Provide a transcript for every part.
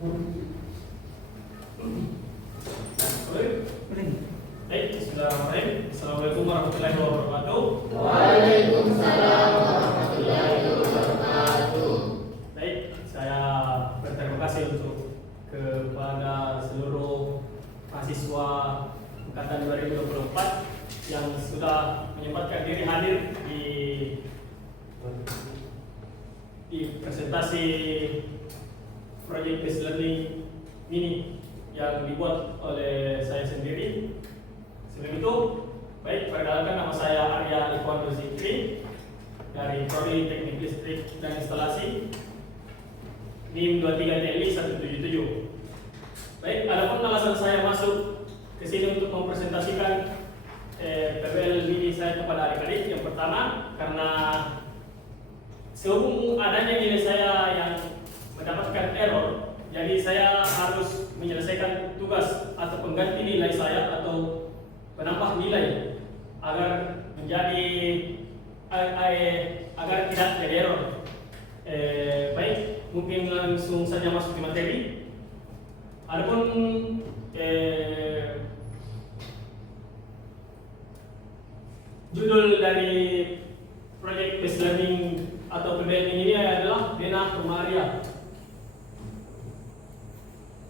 Baik, bismillahirrahmanirrahim. Assalamualaikum warahmatullahi wabarakatuh. Waalaikumsalam warahmatullahi wabarakatuh. Baik, saya berterima kasih untuk kepada seluruh mahasiswa angkatan 2024 yang sudah menyempatkan diri hadir di presentasi proyek based learning ini yang dibuat oleh saya sendiri. Sebelum itu, baik, perkenalkan, nama saya Arya Ikhwan Zikri dari Prodi Teknik Listrik dan Instalasi NIM 23TLI 177. Baik, adapun alasan saya masuk ke sini untuk mempresentasikan PBL ini saya kepada adik-adik. Yang pertama, karena sehubung adanya nilai saya yang mendapatkan error, jadi saya harus menyelesaikan tugas atau pengganti nilai saya atau penambah nilai agar menjadi agar tidak jadi error. Baik, mungkin langsung saja masuk ke materi. Adapun judul dari proyek based learning atau PBL ini adalah Denah Rumah Arya.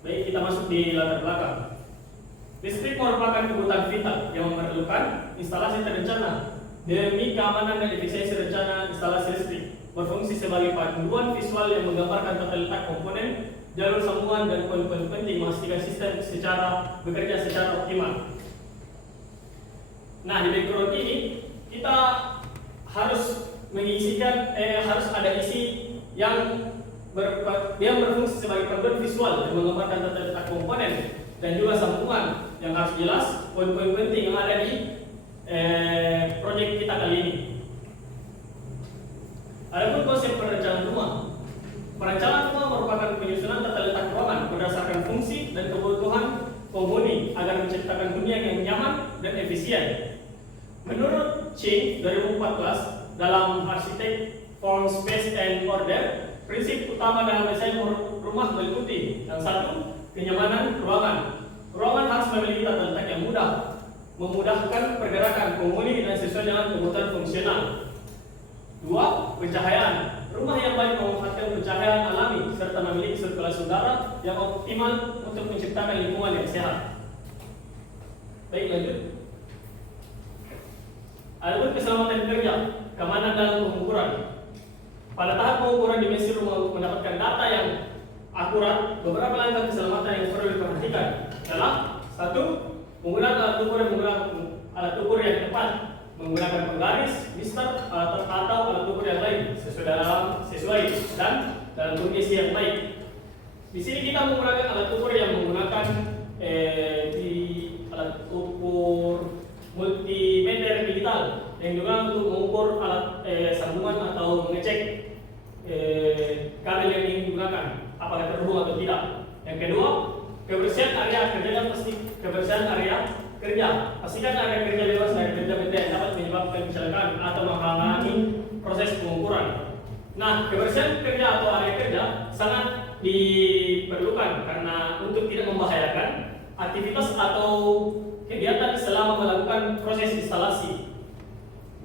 Baik, kita masuk di latar belakang. Listrik merupakan kebutuhan vital yang memerlukan instalasi terencana demi keamanan dan efisiensi rencana instalasi listrik, berfungsi sebagai panduan visual yang menggambarkan tata letak komponen, jalur sambungan dan poin-poin penting, memastikan sistem bekerja secara optimal. Nah, di background ini kita harus mengisikan harus ada isi yang berfungsi sebagai panduan visual yang menggambarkan tata letak komponen dan juga sambungan yang harus jelas, poin-poin penting yang ada di proyek kita kali ini. Adapun konsep perencanaan rumah. Perencanaan rumah merupakan penyusunan tata letak ruangan berdasarkan fungsi dan kebutuhan penghuni agar menciptakan dunia yang nyaman dan efisien. Menurut Ching 2014 dalam Arsitek Form Space and Order, prinsip utama dalam desain rumah meliputi: yang satu, kenyamanan ruangan. Ruangan harus memiliki tata letak yang mudah, memudahkan pergerakan penghuni dan sesuai dengan kebutuhan fungsional. Dua, pencahayaan. Rumah yang baik memanfaatkan pencahayaan alami serta memiliki sirkulasi udara yang optimal untuk menciptakan lingkungan yang sehat. Baik, lanjut. Adapun keselamatan kerja, keamanan dalam pengukuran. Pada tahap pengukuran dimensi rumah untuk mendapatkan data yang akurat, beberapa langkah keselamatan yang perlu diperhatikan adalah: satu, menggunakan alat ukur yang tepat, menggunakan penggaris, mister, atau alat ukur yang lain sesuai dan dalam kondisi yang baik. Di sini kita menggunakan alat ukur yang menggunakan alat ukur multimeter digital yang juga untuk mengukur alat sambungan atau mengecek kabel yang ingin digunakan apakah terhubung atau tidak. Yang kedua, kebersihan area kerja. Kebersihan area kerja, pastikan area kerja bebas dari benda-benda yang dapat menyebabkan kecelakaan atau menghalangi proses pengukuran. Nah, kebersihan kerja atau area kerja sangat diperlukan karena untuk tidak membahayakan aktivitas atau kegiatan selama melakukan proses instalasi.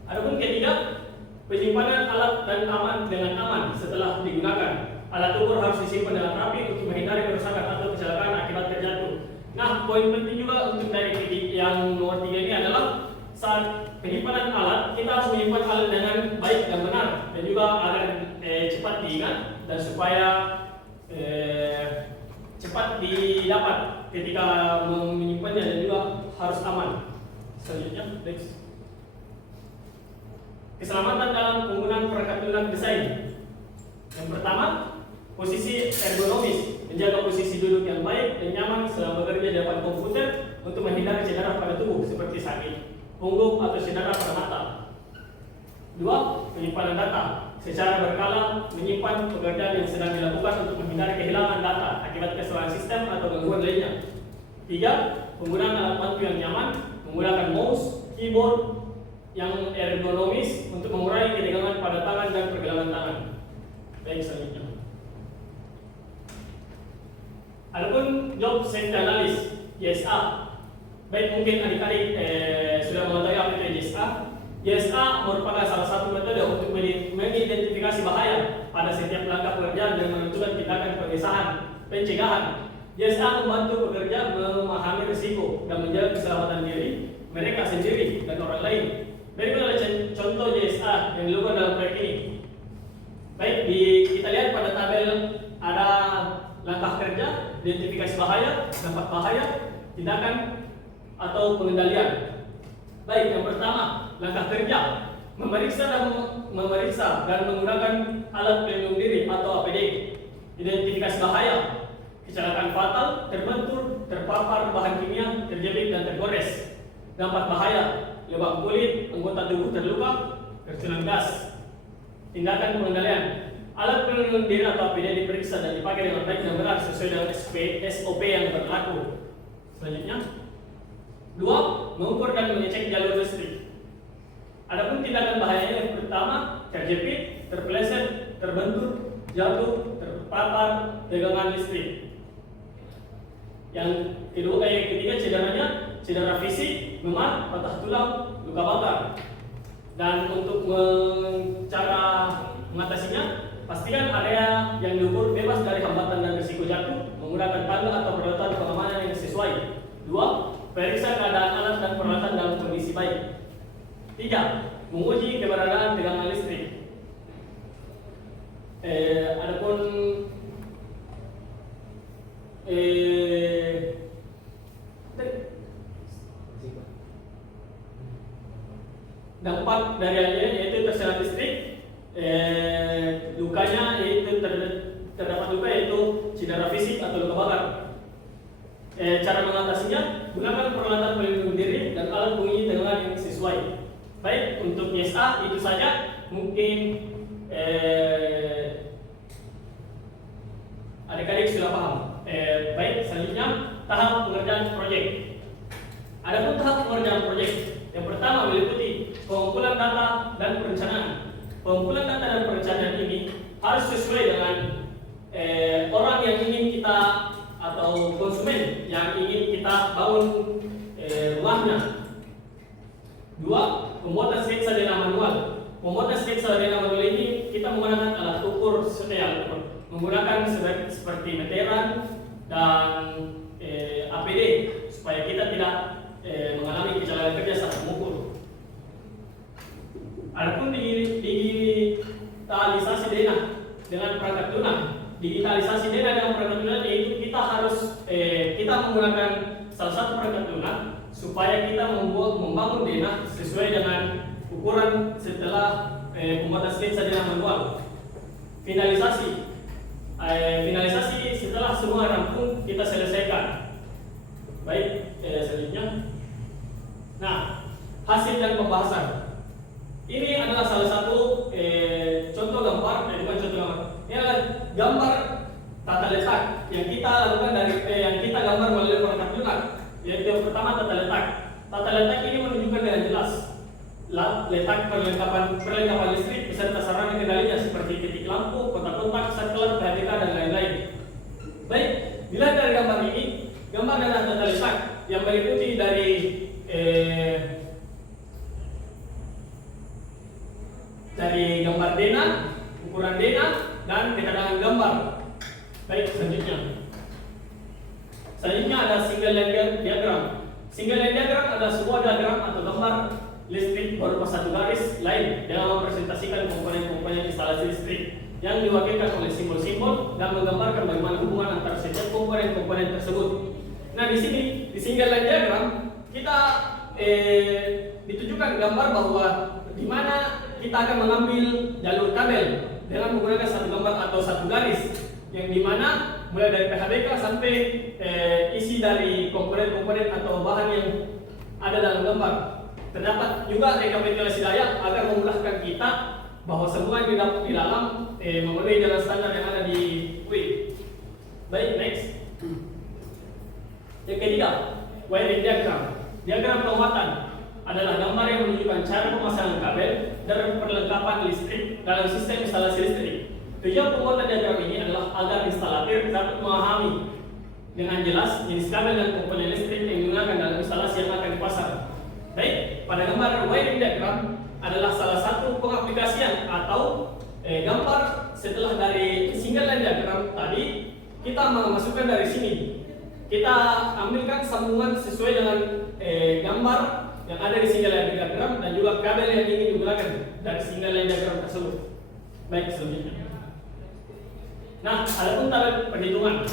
Adapun ketiga, penyimpanan alat dan aman dengan aman setelah digunakan. Alat ukur harus disimpan dengan rapi untuk menghindari kerusakan atau kecelakaan akibat terjatuh. Nah, poin penting juga untuk dari yang nomor 3 ini adalah saat penyimpanan alat, kita harus menyimpan alat dengan baik dan benar dan juga agar cepat diingat dan supaya cepat didapat ketika menyimpannya dan juga harus aman. Selanjutnya, next. Keselamatan dalam penggunaan perangkat lunak desain. Yang pertama, posisi ergonomis, menjaga posisi duduk yang baik dan nyaman selama bekerja di depan komputer untuk menghindari cedera pada tubuh seperti sakit punggung atau cedera pada mata. Dua, penyimpanan data. Secara berkala menyimpan pekerjaan yang sedang dilakukan untuk menghindari kehilangan data akibat kesalahan sistem atau gangguan lainnya. Tiga, penggunaan alat bantu yang nyaman, menggunakan mouse, keyboard yang ergonomis untuk mengurangi ketegangan pada tangan dan pergelangan tangan. Baik, selanjutnya. Adapun job safety analyst JSA, baik mungkin adik-adik sudah mengetahui apa itu JSA. JSA merupakan salah satu metode untuk mengidentifikasi bahaya pada setiap langkah pekerjaan dan menentukan tindakan pemisahan pencegahan. JSA membantu pekerja memahami risiko dan menjaga keselamatan diri mereka sendiri dan orang lain. Berikut adalah contoh JSA yang dilakukan dalam proyek ini. Baik, kita lihat pada tabel ada langkah kerja, identifikasi bahaya, dampak bahaya, tindakan atau pengendalian. Baik, yang pertama, langkah kerja, memeriksa dan menggunakan alat pelindung diri atau APD. Identifikasi bahaya, kecelakaan fatal, terbentur, terpapar bahan kimia, terjepit dan tergores. Dampak bahaya, lubang kulit, anggota tubuh terluka, tercium gas. Tindakan pengendalian, alat pelindung diri atau APD diperiksa dan dipakai dengan baik dan benar sesuai dengan SOP yang berlaku. Selanjutnya, 2. Mengukur dan mengecek jalur listrik. Adapun tindakan bahayanya yang pertama, terjepit, terpeleset, terbentur, jatuh, terpapar tegangan listrik. Yang kedua, yang ketiga cederanya, cedera fisik, memar, patah tulang, luka bakar. Dan untuk cara mengatasinya, pastikan area yang diukur bebas dari hambatan dan risiko jatuh, menggunakan tangga atau peralatan pengamanan yang sesuai. 2. Periksa keadaan alat dan peralatan dalam kondisi baik. 3. Menguji keberadaan tegangan listrik. Adapun dampak dari adanya yaitu tersengat listrik, lukanya yaitu terdapat luka yaitu cedera fisik atau luka bakar. Cara mengatasinya, gunakan peralatan pelindung diri dan alat penguji tegangan yang sesuai. Baik, untuk JSA itu saja. Mungkin adik-adik sudah paham. Baik, selanjutnya tahap pengerjaan proyek. Adapun tahap pengerjaan proyek, yang pertama meliputi pengumpulan data dan perencanaan. Pengumpulan data dan perencanaan ini harus sesuai dengan orang yang ingin kita atau konsumen yang ingin kita bangun rumahnya. 2. Pembuatan sketsa dana manual. Pembuatan sketsa dana manual ini kita menggunakan alat ukur setel, menggunakan seperti meteran dan APD supaya kita tidak mengalami kecelakaan kerja saat mengukur. Adapun digitalisasi dana dengan perangkat lunak. Digitalisasi dana dengan perangkat lunak yaitu kita menggunakan salah satu perangkat lunak supaya kita membangun dana sesuai dengan ukuran setelah pembuatan sketsa dana manual. Finalisasi setelah semua rampung kita selesaikan. Baik, selanjutnya. Nah, hasil dan pembahasan. Ini adalah salah satu contoh gambar, bukan contoh gambar. Ini adalah gambar tata letak yang kita lakukan yang kita gambar melalui perangkat lunak. Yaitu yang pertama tata letak. Tata letak ini menunjukkan dengan jelas letak perlengkapan listrik beserta sarana kendalinya seperti titik lampu, kotak-kotak, saklar, PHDK dan lain-lain. Baik, dilihat dari gambar ini, gambar adalah tata letak yang meliputi dari gambar dena, ukuran dena, dan keterangan gambar. Baik, selanjutnya ada single line diagram. Single line diagram adalah sebuah diagram atau gambar listrik berupa satu garis lain dalam mempresentasikan komponen-komponen instalasi listrik yang diwakilkan oleh simbol-simbol dan menggambarkan bagaimana hubungan antara setiap komponen-komponen tersebut. Nah, di sini di single line diagram kita ditunjukkan gambar bahwa di mana kita akan mengambil jalur kabel dengan menggunakan satu gambar atau satu garis yang dimana mulai dari PHBK sampai isi dari komponen-komponen atau bahan yang ada dalam gambar. Terdapat juga rekapitulasi daya agar memudahkan kita bahwa semua di dalam memenuhi dengan standar yang ada di UI. Baik, next. Yang ketiga, wiring diagram. Diagram penguatan adalah gambar yang menunjukkan cara pemasangan kabel dan perlengkapan listrik dalam sistem instalasi listrik. Tujuan pembuatan diagram ini adalah agar instalator dapat memahami dengan jelas jenis kabel dan komponen listrik yang digunakan dalam instalasi yang akan dipasang. Baik, pada gambar wiring diagram adalah salah satu pengaplikasian atau gambar setelah dari single line diagram tadi kita memasukkan dari sini. Kita ambilkan sambungan sesuai dengan gambar yang ada di single line diagram dan juga kabel yang ingin digunakan dari single line diagram tersebut. Baik, selanjutnya. Nah, adapun tabel perhitungan.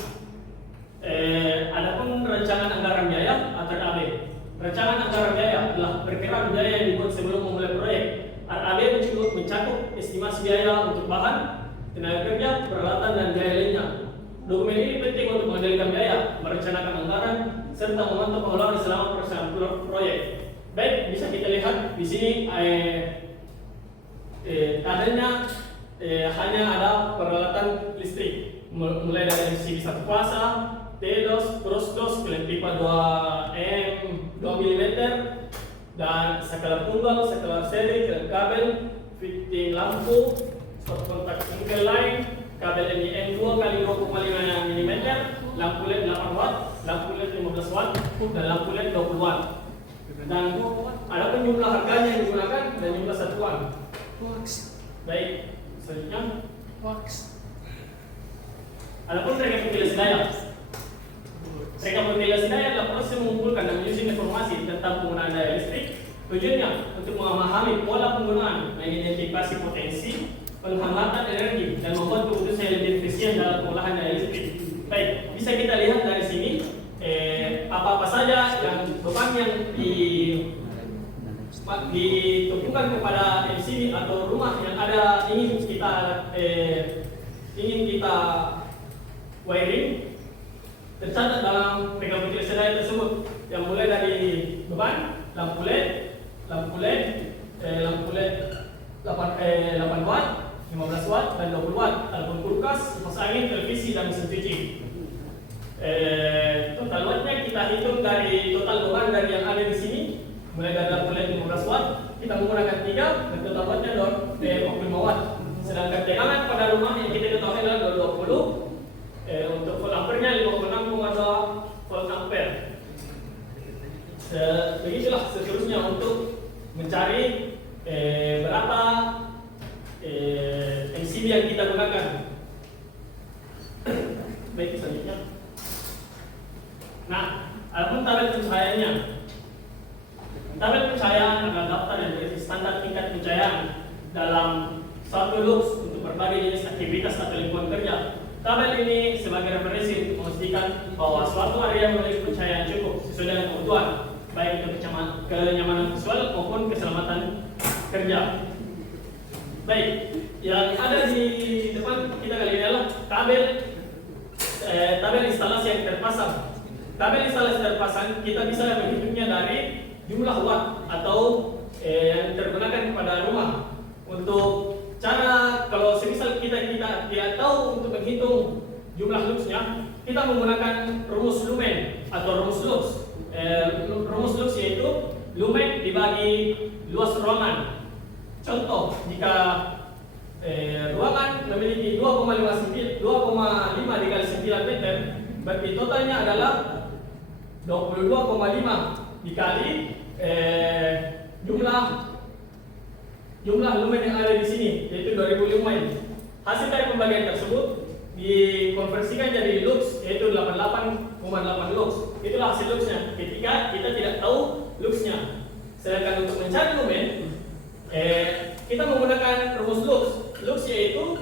Adapun rancangan anggaran biaya atau RAB. Rancangan anggaran biaya adalah perkiraan biaya yang dibuat sebelum memulai proyek. RAB mencakup estimasi biaya untuk bahan, tenaga kerja, peralatan, dan biaya lainnya. Dokumen ini penting untuk mengendalikan biaya, merencanakan anggaran, serta memantau pengelolaan selama pelaksanaan proyek. Baik, bisa kita lihat di sini tabelnya hanya ada peralatan listrik, mulai dari CV 1 fasa, T-dos, cross-dos, klem pipa 2 mm, dan saklar tunggal, saklar seri, klem kabel, fitting lampu, stop kontak single line, kabel NIM 2 kali 2,5 mm, lampu LED 8 watt, lampu LED 15 watt, dan lampu LED 20 watt. Dan ada pun jumlah harganya yang digunakan dan jumlah satuan. Baik, selanjutnya. Adapun rekapitulasi daya. Rekapitulasi daya adalah proses mengumpulkan dan menyusun informasi tentang penggunaan daya listrik. Tujuannya untuk memahami pola penggunaan, mengidentifikasi potensi, penghematan energi, dan membuat keputusan yang lebih efisien dalam pengolahan daya listrik. Baik, bisa kita lihat dari sini apa-apa saja yang beban yang ditumpukan kepada MCB atau rumah yang ada ingin kita wiring tercatat dalam rekapitulasi daya tersebut, yang mulai dari beban, lampu LED 8 watt, 15 watt, dan 20 watt, telepon kulkas, kipas angin, televisi, dan mesin cuci. Total wattnya kita hitung dari total beban dari yang ada di sini, mulai dari lampu LED 15 watt, kita menggunakan 3, dan total wattnya 45 watt. Sedangkan tegangan pada rumah yang kita ketahui adalah 220, untuk volt ampere-nya 56,2 volt ampere. Begitulah seterusnya untuk mencari berapa MCB yang kita gunakan. Baik, selanjutnya. Nah, adapun tabel pencahayaannya. Tabel pencahayaan adalah daftar yang berisi standar tingkat pencahayaan dalam satu lux untuk berbagai jenis aktivitas atau lingkungan kerja. Tabel ini sebagai referensi untuk memastikan bahwa suatu area memiliki pencahayaan cukup sesuai dengan kebutuhan, baik untuk kenyamanan visual maupun keselamatan kerja. Baik, yang ada di depan kita kali ini adalah tabel instalasi yang terpasang. Tabel instalasi terpasang kita bisa menghitungnya dari jumlah watt atau yang tergunakan pada rumah. Untuk cara, kalau semisal kita tidak tahu untuk menghitung jumlah luxnya, kita menggunakan rumus lumen atau rumus lux. Rumus lux yaitu lumen dibagi luas ruangan. Contoh, jika ruangan memiliki 2,5 dikali 9 meter, berarti totalnya adalah 22,5 dikali jumlah lumen yang ada di sini, yaitu 2000 lumen. Hasil dari pembagian tersebut dikonversikan jadi lux, yaitu 88,8 lux. Itulah hasil luxnya ketika kita tidak tahu luxnya. Sedangkan untuk mencari lumen, kita menggunakan rumus lux. Lux yaitu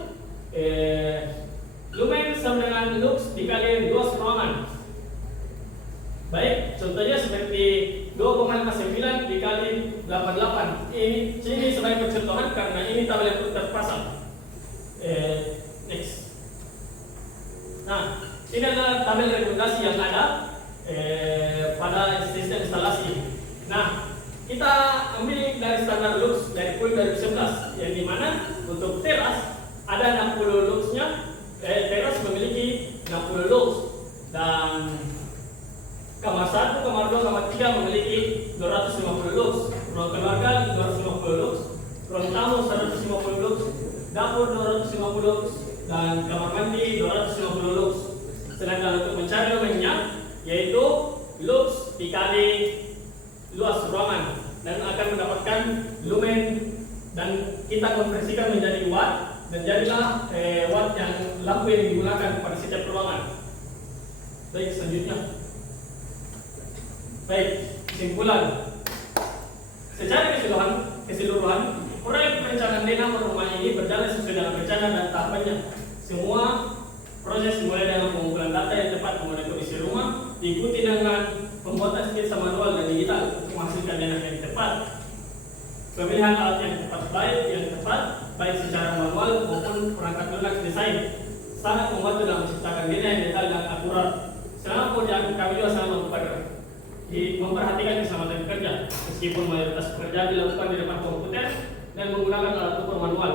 lumen sama dengan lux dikali luas ruangan. Baik, contohnya seperti 2,59 dikali 88. Ini sebagai percontohan karena ini tabel yang terpasang. Next. Nah, ini adalah tabel rekomendasi yang ada pada sistem instalasi. Nah, kita ambil dari standar lux dari PUL 2011, yang dimana untuk teras ada 60 luxnya. Teras memiliki 60 lux dan kamar 1, kamar 2, kamar 3 memiliki 250 lux, ruang keluarga 250 lux, ruang tamu 150 lux, dapur 250 lux, dan kamar mandi 250 lux. Sedangkan untuk mencari lumennya, dikali luas ruangan dan akan mendapatkan lumen dan kita konversikan menjadi watt dan jadilah watt yang lampu yang digunakan pada setiap ruangan. Baik, selanjutnya. Baik, kesimpulan. Secara keseluruhan, proyek perencanaan Denamar rumah ini berjalan sesuai dengan rencana dan tahapannya. Semua proses mulai dengan pengumpulan data yang tepat mengenai kondisi rumah, diikuti dengan pembuatan sketsa manual dan digital untuk menghasilkan dana yang tepat. Pemilihan alat yang tepat baik secara manual maupun perangkat lunak desain sangat membantu dalam menciptakan dana yang detail dan akurat. Selama pekerjaan kami juga sangat memperhatikan keselamatan kerja, meskipun mayoritas pekerjaan dilakukan di depan komputer dan menggunakan alat ukur manual.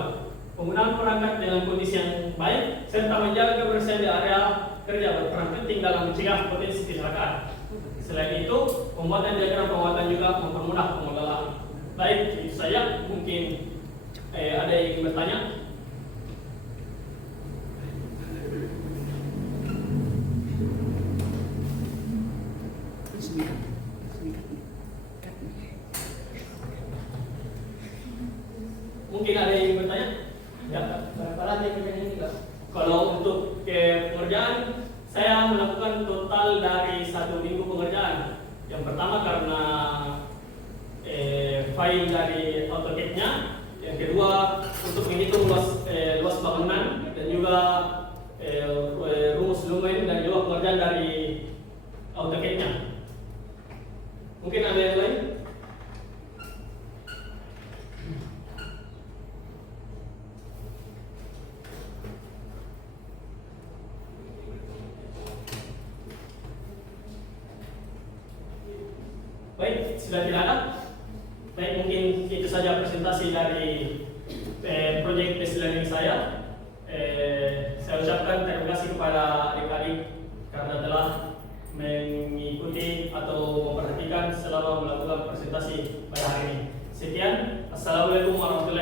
Penggunaan perangkat dengan kondisi yang baik serta menjaga kebersihan di area kerja berperan penting dalam mencegah potensi kecelakaan. Selain itu, pembuatan diagram penguatan juga mempermudah pengelolaan. Baik, itu saja. Mungkin ada yang ingin bertanya? Mungkin ada yang ingin bertanya? Ya, berapa lama kerjaan ini, Kak? Kalau untuk pengerjaan, saya melakukan total dari 1 minggu pengerjaan. Yang pertama karena file dari AutoCAD-nya, yang kedua untuk menghitung luas bangunan dan juga rumus lumen dan juga pengerjaan dari AutoCAD-nya. Mungkin ada yang lain? Baik, sudah tidak ada. Baik, mungkin itu saja presentasi dari proyek tes learning saya. Saya ucapkan terima kasih kepada adik-adik karena telah mengikuti atau memperhatikan selama melakukan presentasi pada hari ini. Sekian, assalamualaikum warahmatullahi wabarakatuh.